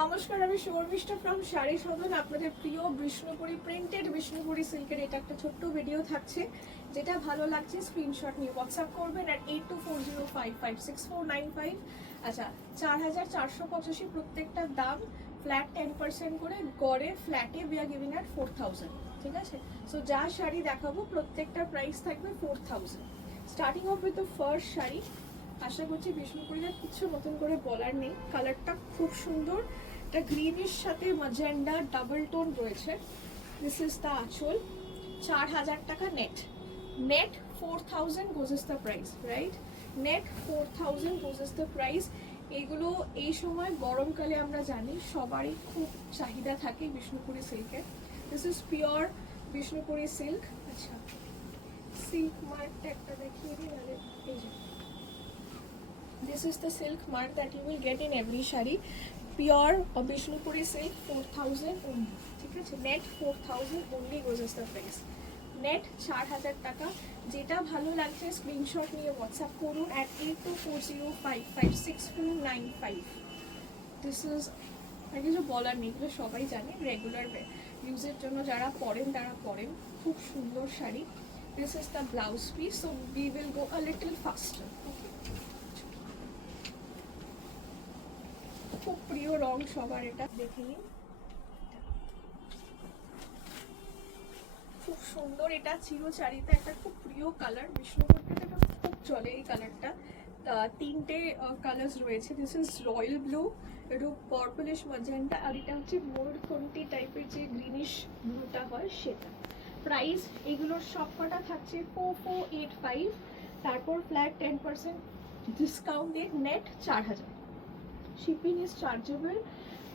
নমস্কার, আমি শর্মিষ্ঠা ফ্রম শাড়ি সদন। আপনাদের প্রিয় বিষ্ণুপুরি প্রিন্টেড বিষ্ণুপুরি সিল্কের এটা একটা ছোট্ট ভিডিও থাকছে। যেটা ভালো লাগছে স্ক্রিনশট নিয়ে হোয়াটসঅ্যাপ করবেন আর 8240556495। আচ্ছা, 4485 প্রত্যেকটা দাম, ফ্ল্যাট 10% করে গড়ে ফ্ল্যাটে উই আর গিভিং অ্যাট 4000। ঠিক আছে, সো যা শাড়ি দেখাবো প্রত্যেকটা প্রাইস থাকবে 4000। Starting off with the first sari. আশা করছি বিষ্ণুপুরীদের কিছু নতুন করে বলার নেই। কালারটা খুব সুন্দর, এটা গ্রিনের সাথে ম্যাজেন্ডা ডাবল টোন রয়েছে। দিস ইজ দ্য আঁচল। 4000 টাকা net. Net 4000 goes is the price, right? Net 4000 goes is the price. এইগুলো এই সময় গরমকালে আমরা জানি সবারই খুব চাহিদা থাকে বিষ্ণুপুরি সিল্কের। This is pure Bishnupuri silk. আচ্ছা, সিল্ক মার্কটা একটা দেখিয়ে দিই, নাহলে এই যে this is the silk mark that you will get in every shari. Pure Bishnupuri silk 4000 only. ঠিক আছে, net 4000 only goes as the price. Net 4000 টাকা। যেটা ভালো লাগছে স্ক্রিনশট নিয়ে হোয়াটসঅ্যাপ করুন at 8240556495. This is আর কিছু বলার নেই, এগুলো সবাই জানে, রেগুলার ইউজের জন্য যারা পরেন তারা পরেন। খুব সুন্দর sari. This is the blouse piece, so we will go a little faster. Okay. খুব প্রিয় রং সবার, এটা দেখে নিন। খুব সুন্দর, এটা চিরচারিতা, একটা খুব প্রিয় কালার বিষ্ণুপুরীতে, এটা খুব চলে এই কালারটা। তিনটে কালার্স রয়েছে। দিস ইজ রয়্যাল ব্লু, একটু পার্পলিশ ম্যাজেন্টা, আর এটা হচ্ছে ময়ূরকণ্ঠী টাইপের যে গ্রিনিশ ব্লুটা হয় সেটা। প্রাইস এগুলোর সবকটা থাকছে 4485। তারপর ফ্ল্যাট 10% ডিসকাউন্ট দিয়ে নেট 4000। Shipping is chargeable.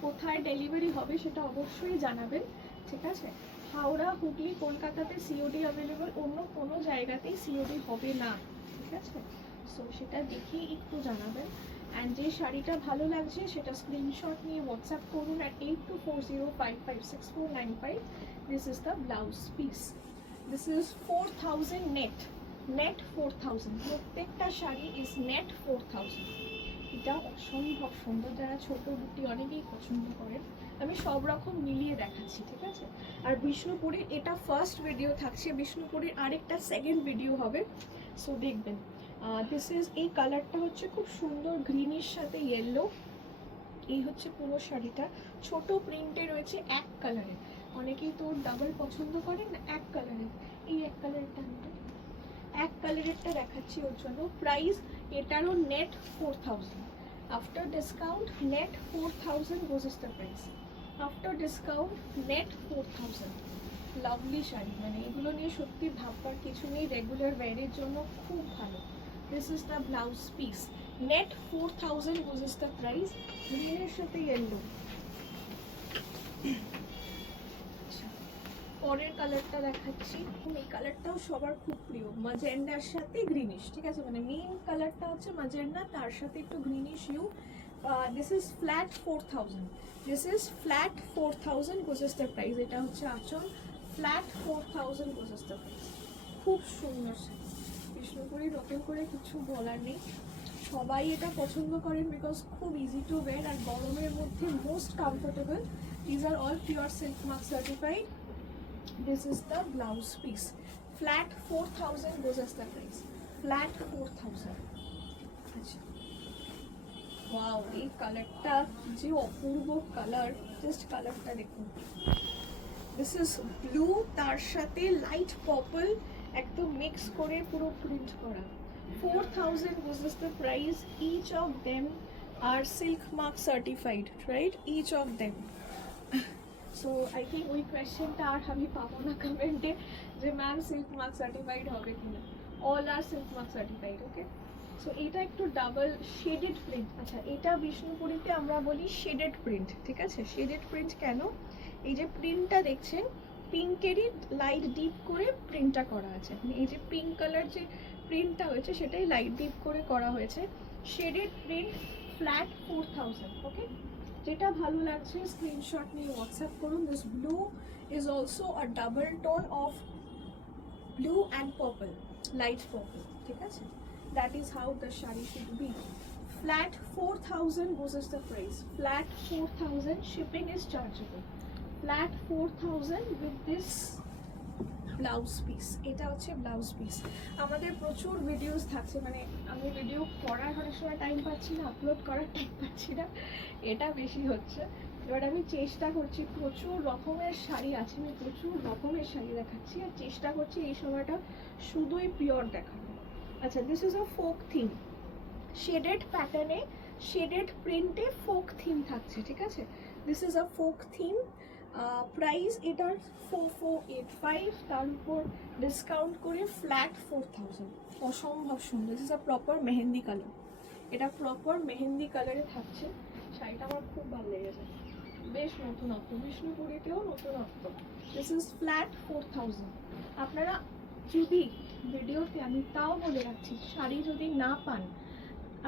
কোথায় ডেলিভারি হবে সেটা অবশ্যই জানাবেন, ঠিক আছে? হাওড়া, হুগলি, কলকাতাতে সিওডি অ্যাভেলেবল, অন্য কোনো জায়গাতেই সিওডি হবে না, ঠিক আছে? সো সেটা দেখেই একটু জানাবেন। অ্যান্ড যে শাড়িটা ভালো লাগছে সেটা স্ক্রিনশট নিয়ে হোয়াটসঅ্যাপ করুন at 8240556495. This is the blouse piece. This is 4000 net. Net 4000, প্রত্যেকটা শাড়ি ইজ নেট 4000। এটা অসম্ভব সুন্দর, যারা ছোট বুটি অনেকেই পছন্দ করেন। আমি সব রকম মিলিয়ে দেখাচ্ছি, ঠিক আছে? আর বিষ্ণুপুরীর এটা ফার্স্ট ভিডিও থাকছে, বিষ্ণুপুরীর আরেকটা সেকেন্ড ভিডিও হবে, সো দেখবেন। দিস ইজ, এই কালারটা হচ্ছে খুব সুন্দর, গ্রিনের সাথে ইয়েলো। এই হচ্ছে পুরো শাড়িটা, ছোট প্রিন্টে রয়েছে এক কালারে। অনেকেই তো ডাবল পছন্দ করেন না, এক কালারের। এই এক কালারটা এক কালারেরটা দেখাচ্ছি ওর জন্য। প্রাইস এটারও net 4000। After discount net 4000 goes is the price. After discount net 4000। Lovely sari, মানে এগুলো নিয়ে সত্যি ভাববার কিছু নেই, রেগুলার ওয়্যারের জন্য খুব ভালো। This is the blouse piece. Net 4000 goes is the price. গ্রিনের সাথে ইয়েলো। পরের কালারটা দেখাচ্ছি, এই কালারটাও সবার খুব প্রিয়, ম্যাজেন্ডার সাথে গ্রিনিশ, ঠিক আছে? মানে মেইন কালারটা হচ্ছে ম্যাজেন্ডা, তার সাথে একটু greenish hue. This is flat 4000। This is flat 4000 goes is the price. এটা হচ্ছে আঁচল। Flat 4000 goes is the price. খুব সুন্দর। বিষ্ণুপুরি নতুন করে কিছু বলার নেই, সবাই এটা পছন্দ করেন বিকজ খুব ইজি টু ওয়্যার আর গরমের মধ্যে most comfortable. These are all pure silk mark certified. This is the blouse piece. Flat 4000 goes as the price. Flat 4000. আচ্ছা, ওয়াও, এই কালারটা যে অপূর্ব কালার, জাস্ট কালারটা দেখুন। দিস ইজ ব্লু, তার সাথে লাইট পার্পল একদম মিক্স করে পুরো প্রিন্ট করা। 4000 goes as the price. Each of them are silk mark certified, right? Each of them. So I think ওই কোয়েশ্চেনটা আর আমি পাবো না কমেন্টে যে ম্যাম সিল্ক মার্ক সার্টিফাইড হবে কিনা। অল আর সিল্ক মার্ক সার্টিফাইড, ওকে? সো এটা একটু ডাবল শেডেড প্রিন্ট। আচ্ছা, এটা বিষ্ণুপুরীতে আমরা বলি শেডেড প্রিন্ট, ঠিক আছে? শেডেড প্রিন্ট কেন? এই যে প্রিন্টটা দেখছেন, পিঙ্কেরই লাইট ডিপ করে প্রিন্টটা করা আছে। এই যে পিঙ্ক কালার যে প্রিন্টটা হয়েছে সেটাই লাইট ডিপ করে করা হয়েছে। শেডেড প্রিন্ট, ফ্ল্যাট 4000, ওকে? যেটা ভালো লাগছে স্ক্রিনশট নিয়ে হোয়াটসঅ্যাপ করুন। This blue is also a double tone of blue and purple, light purple, ঠিক আছে? That is how the sari should be. flat 4000 goes as the price. Flat 4000, shipping is chargeable. Flat 4000 with this blouse piece. এটা হচ্ছে blouse piece. আমাদের প্রচুর videos থাকছে, মানে আমি video করার অনেক সময় টাইম পাচ্ছি না, আপলোড করার টাইম পাচ্ছি না, এটা বেশি হচ্ছে। এবার আমি চেষ্টা করছি, প্রচুর রকমের শাড়ি আছে, আমি প্রচুর রকমের শাড়ি দেখাচ্ছি আর চেষ্টা করছি এই সময়টা শুধুই পিওর দেখানো। আচ্ছা, this is a folk theme, shaded প্যাটার্নে, শেডেড প্রিন্টে ফোক থিম থাকছে, ঠিক আছে? This is a folk theme. Price এটার 4485, তার উপর ডিসকাউন্ট করে ফ্ল্যাট 4000। অসম্ভব সুন্দর। This is a proper mehendi colour, এটা প্রপার মেহেন্দি কালারে থাকছে। শাড়িটা আমার খুব ভালো লেগেছে, বেশ নতুনত্ব, বিষ্ণুপুরীতেও নতুনত্ব। This is flat 4000। আপনারা যদি ভিডিওতে, আমি তাও বলে রাখছি, শাড়ি যদি না পান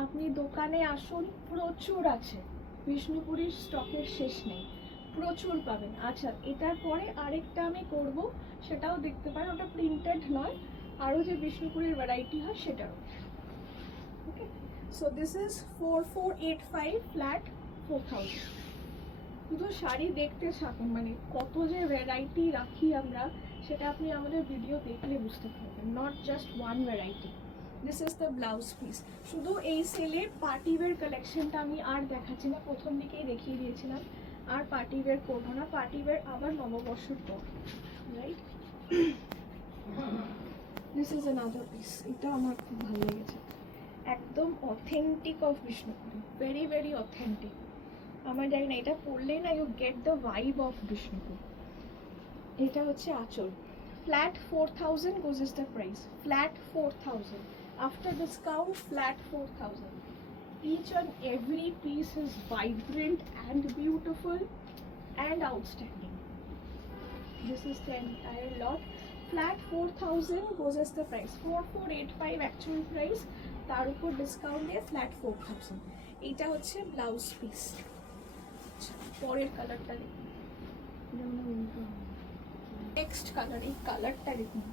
আপনি দোকানে আসুন, প্রচুর আছে, বিষ্ণুপুরীর স্টকের শেষ নেই, প্রচুর পাবেন। আচ্ছা, এটার পরে আরেকটা আমি করব, সেটাও দেখতে পারেন, ওটা প্রিন্টেড নয়, আরও যে বিষ্ণুপুরীর ভ্যারাইটি হয় সেটাও। ওকে, সো দিস ইজ 4485, ফ্ল্যাট 4000। শুধু শাড়ি দেখতে থাকুন, মানে কত যে ভ্যারাইটি রাখি আমরা, সেটা আপনি আমাদের ভিডিও দেখলে বুঝতে পারবেন, not just one variety. This is the blouse piece. শুধু এই সেলের পার্টি ওয়্যার কালেকশনটা আমি আর দেখাচ্ছি না, প্রথম দিকেই দেখিয়ে দিয়েছিলাম, আর পার্টি ওয়্যার করবো না। পার্টি ওয়্যার আবার নববর্ষের পর, right? This is another piece, এটা আমার খুব ভালো লেগেছে, একদম authentic of Bishnupuri, very very authentic. আমার জানি না, এটা পরলে না you get the vibe of Bishnupur. এটা হচ্ছে আঁচল। Flat 4000 goes is the price. Flat 4000. After discount, flat 4000. Each and every piece is vibrant and beautiful and outstanding. This is the entire lot. Flat 4000 goes as the price. 4485 actual price. তার উপর discount দিয়ে flat 4000। এইটা হচ্ছে blouse piece. পরের কালারটা দেখুন, next colour, এই কালারটা দেখুন,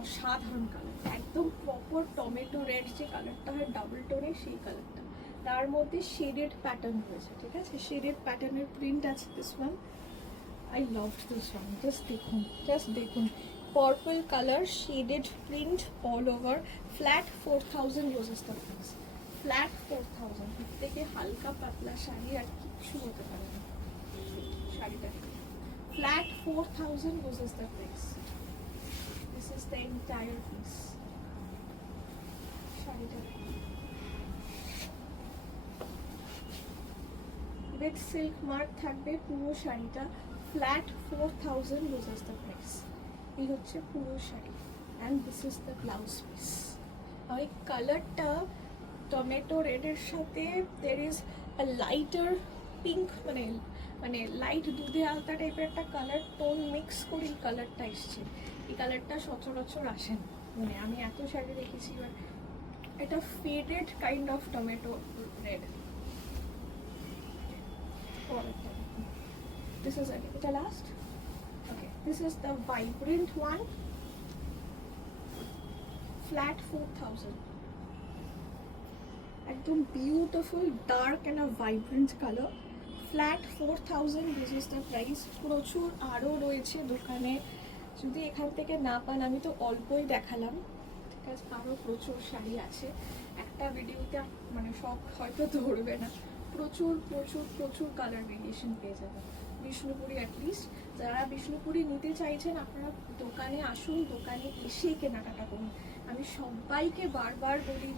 অসাধারণ কালার, একদম প্রপার টমেটো রেড যে কালারটা হয় ডাবল টোনের, সেই কালারটা, তার মধ্যে শেডেড প্যাটার্ন রয়েছে, ঠিক আছে? শেডেড প্যাটার্নের প্রিন্ট আছে। This one I love, this one, just দেখুন, purple colour, shaded print all over. Flat 4000 রোজেস দ্য প্রাইস। ফ্ল্যাট 4000, এর থেকে হালকা পাতলা শাড়ি আর কিছু হতে পারে না শাড়িটা। Flat 4000 goes as the price. This is the entire piece. শাড়িটা with silk mark থাকবে পুরো শাড়িটা। Flat 4000 goes as the price. এই হচ্ছে পুরো sari, and this is the blouse piece. আর এই কালারটা টমেটো রেডের সাথে there is a lighter pink, মানে লাইট দুধে আলতা টাইপের একটা কালার টোন মিক্স করে এই কালারটা এসছে। এই কালারটা সচরাচর আসে না, মানে আমি এত শাড়ি দেখেছি, এবার এটা faded kind of tomato red. This is এটা লাস্ট। Okay, this is the vibrant one. Flat 4000, একদম beautiful dark and a vibrant colour. Flat 4000 this is the price. প্রচুর আরও রয়েছে দোকানে, যদি এখান থেকে না পান, আমি তো অল্পই দেখালাম, ঠিক আছে? আরও প্রচুর শাড়ি আছে, একটা ভিডিওতে মানে সব হয়তো ধরবে না। প্রচুর প্রচুর প্রচুর কালার ভেরিয়েশন পেয়ে যাবেন বিষ্ণুপুরি। অ্যাটলিস্ট যারা বিষ্ণুপুরি নিতে চাইছেন, আপনারা দোকানে আসুন, দোকানে এসে কেনাকাটা করুন। আমি সবাইকে বারবার বলি,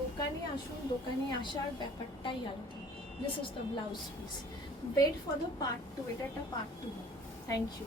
দোকানে আসুন, দোকানে আসার ব্যাপারটাই আলাদা। This is the blouse piece. Wait for the part 2. এটা একটা part 2 হবে। Thank you.